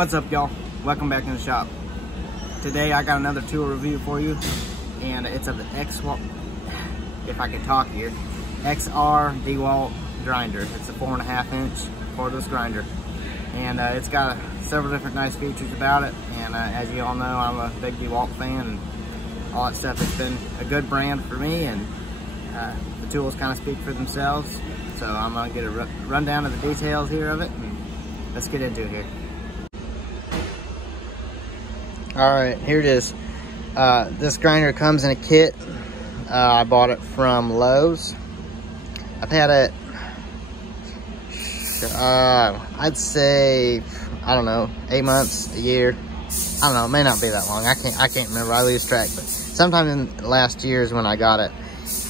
What's up, y'all? Welcome back in the shop. Today I got another tool review for you, and it's of the XR Dewalt grinder. It's a 4.5 inch cordless grinder, and it's got several different nice features about it. And as you all know, I'm a big Dewalt fan, and all that stuff has been a good brand for me, and the tools kind of speak for themselves. So I'm gonna get a rundown of the details here of it, and let's get into it here. All right, here it is. This grinder comes in a kit. I bought it from Lowe's. I've had it, I'd say, I don't know, 8 months, a year. I don't know, it may not be that long. I can't remember, I lose track, but sometime in last year is when I got it.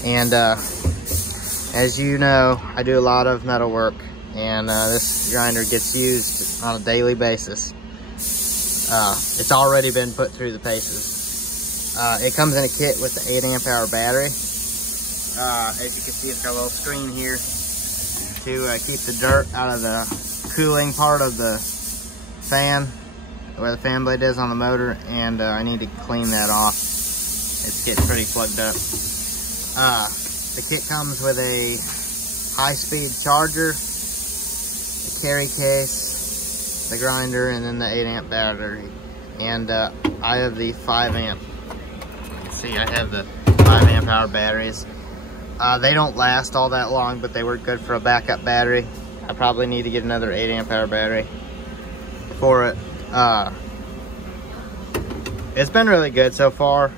And as you know, I do a lot of metal work, and this grinder gets used on a daily basis. It's already been put through the paces. It comes in a kit with the 8 amp hour battery. As you can see, it's got a little screen here to keep the dirt out of the cooling part of the fan, where the fan blade is on the motor, and I need to clean that off. It's getting pretty plugged up. The kit comes with a high-speed charger, a carry case, the grinder, and then the 8 amp battery. And I have the 5 amp. See, I have the 5 amp hour batteries. They don't last all that long, but they work good for a backup battery. I probably need to get another 8 amp hour battery for it. It's been really good so far.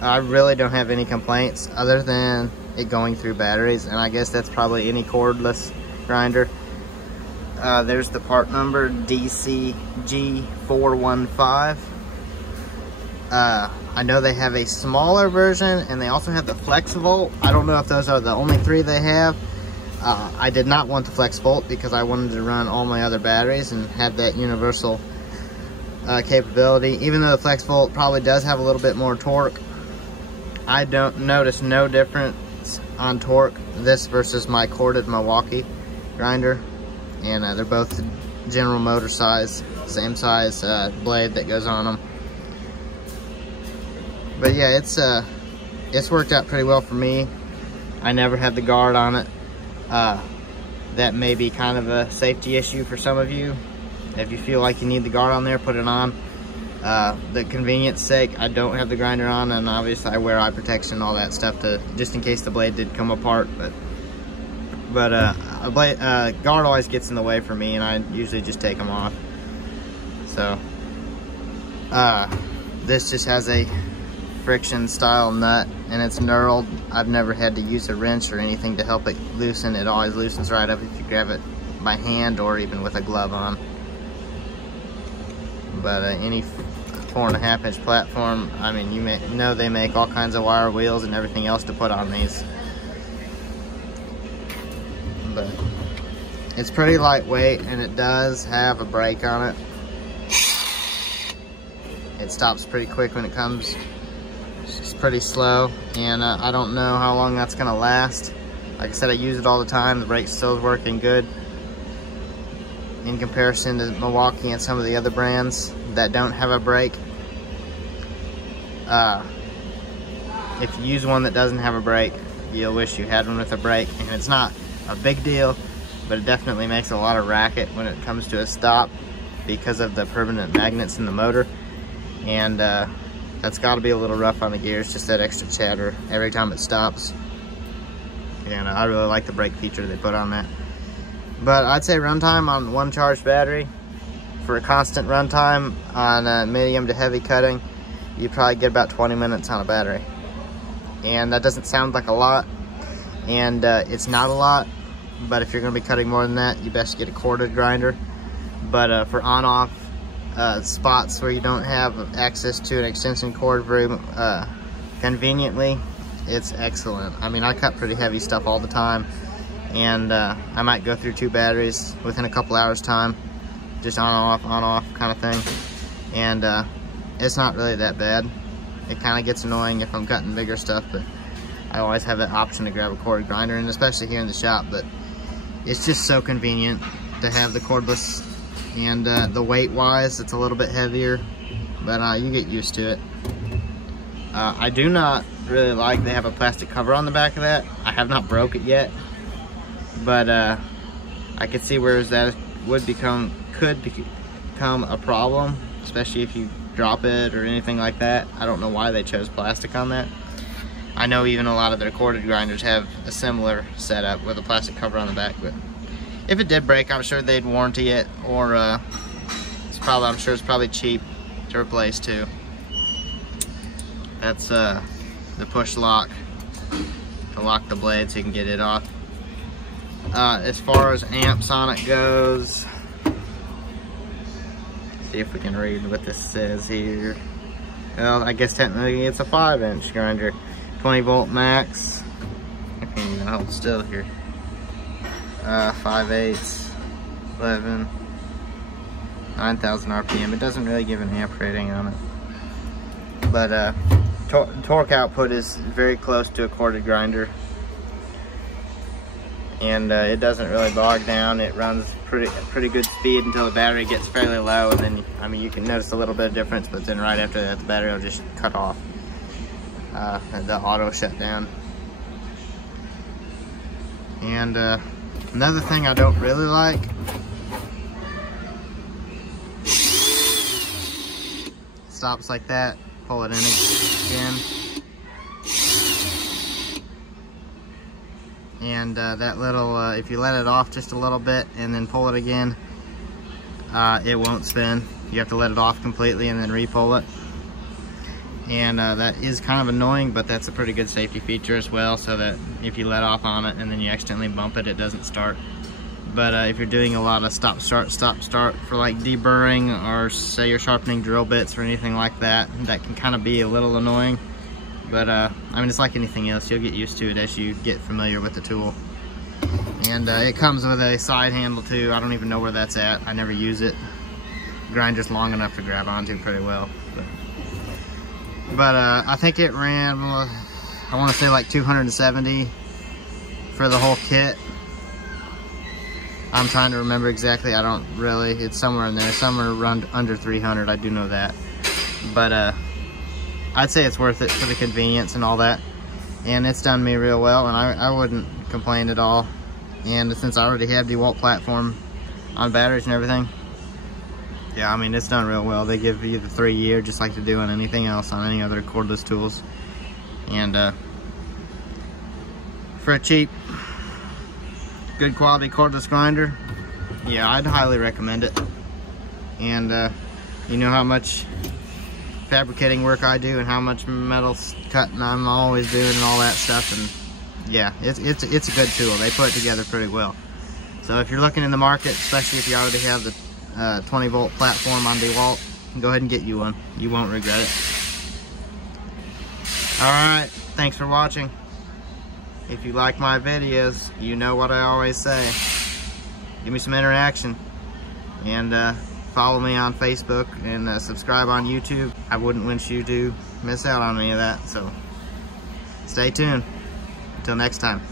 I really don't have any complaints other than it going through batteries, and I guess that's probably any cordless grinder. There's the part number, DCG415. I know they have a smaller version, and they also have the Flex Volt. I don't know if those are the only 3 they have. I did not want the Flex Volt because I wanted to run all my other batteries and have that universal capability. Even though the Flex Volt probably does have a little bit more torque, I don't notice no difference on torque, this versus my corded Milwaukee grinder. And they're both General Motor size, same size blade that goes on them. But yeah, it's worked out pretty well for me. I never had the guard on it. That may be kind of a safety issue for some of you. If you feel like you need the guard on there, put it on. The convenience sake, I don't have the grinder on, and obviously I wear eye protection and all that stuff to just in case the blade did come apart. But a guard always gets in the way for me, and I usually just take them off. So this just has a friction style nut, and it's knurled. I've never had to use a wrench or anything to help it loosen. It always loosens right up if you grab it by hand or even with a glove on. But any 4.5 inch platform, I mean, you may know they make all kinds of wire wheels and everything else to put on these. But it's pretty lightweight, and it does have a brake on it. It stops pretty quick when it comes. It's pretty slow, and I don't know how long that's gonna last. Like I said, I use it all the time. The brake still is working good in comparison to Milwaukee and some of the other brands that don't have a brake. If you use one that doesn't have a brake, you'll wish you had one with a brake, and it's not a big deal, but it definitely makes a lot of racket when it comes to a stop because of the permanent magnets in the motor. And that's got to be a little rough on the gears, just that extra chatter every time it stops. And I really like the brake feature they put on that. But I'd say runtime on one charged battery, for a constant runtime on medium to heavy cutting, you probably get about 20 minutes on a battery. And that doesn't sound like a lot, and it's not a lot, but if you're going to be cutting more than that, you best get a corded grinder. But for on-off spots where you don't have access to an extension cord very conveniently, it's excellent. I mean, I cut pretty heavy stuff all the time, and I might go through 2 batteries within a couple hours time, just on off kind of thing. And it's not really that bad. It kind of gets annoying if I'm cutting bigger stuff, but I always have that option to grab a corded grinder, and especially here in the shop. But it's just so convenient to have the cordless And the weight wise, it's a little bit heavier, but you get used to it. I do not really like they have a plastic cover on the back of that. I have not broke it yet, but I could see where that could become a problem, especially if you drop it or anything like that. I don't know why they chose plastic on that. I know even a lot of their corded grinders have a similar setup with a plastic cover on the back, but if it did break, I'm sure they'd warranty it, or I'm sure it's probably cheap to replace too. That's the push lock to lock the blade so you can get it off. As far as amps on it goes, see if we can read what this says here. Well, I guess technically it's a 5-inch grinder, 20 volt max. I can't even hold still here. 5/8, 11, 9,000 RPM. It doesn't really give an amp rating on it, but torque output is very close to a corded grinder, and it doesn't really bog down. It runs pretty good speed until the battery gets fairly low, and then you can notice a little bit of difference, but then right after that the battery will just cut off, the auto shut down. And another thing I don't really like, stops like that, pull it in again, and that little, if you let it off just a little bit and then pull it again, it won't spin. You have to let it off completely and then re-pull it, and that is kind of annoying, but that's a pretty good safety feature as well, so that if you let off on it and then you accidentally bump it, it doesn't start. But if you're doing a lot of stop start for like deburring, or say you're sharpening drill bits or anything like that, that can kind of be a little annoying. But it's like anything else, you'll get used to it as you get familiar with the tool. And it comes with a side handle too. I don't even know where that's at. I never use it. Grinder's long enough to grab onto pretty well. But I think it ran, I want to say like 270 for the whole kit. I'm trying to remember exactly. I don't really. It's somewhere in there. Somewhere around under 300. I do know that. But I'd say it's worth it for the convenience and all that. And it's done me real well, and I wouldn't complain at all. And since I already have Dewalt platform on batteries and everything, yeah, it's done real well. They give you the 3-year just like they do on anything else, on any other cordless tools. And for a cheap, good quality cordless grinder, yeah, I'd highly recommend it. And you know how much fabricating work I do and how much metal cutting I'm always doing and all that stuff, and yeah, it's a good tool. They put it together pretty well. So if you're looking in the market, especially if you already have the 20 volt platform on Dewalt, go ahead and get you one. You won't regret it. Alright, thanks for watching. If you like my videos, you know what I always say. Give me some interaction. And follow me on Facebook and subscribe on YouTube. I wouldn't want you to miss out on any of that. So stay tuned. Until next time.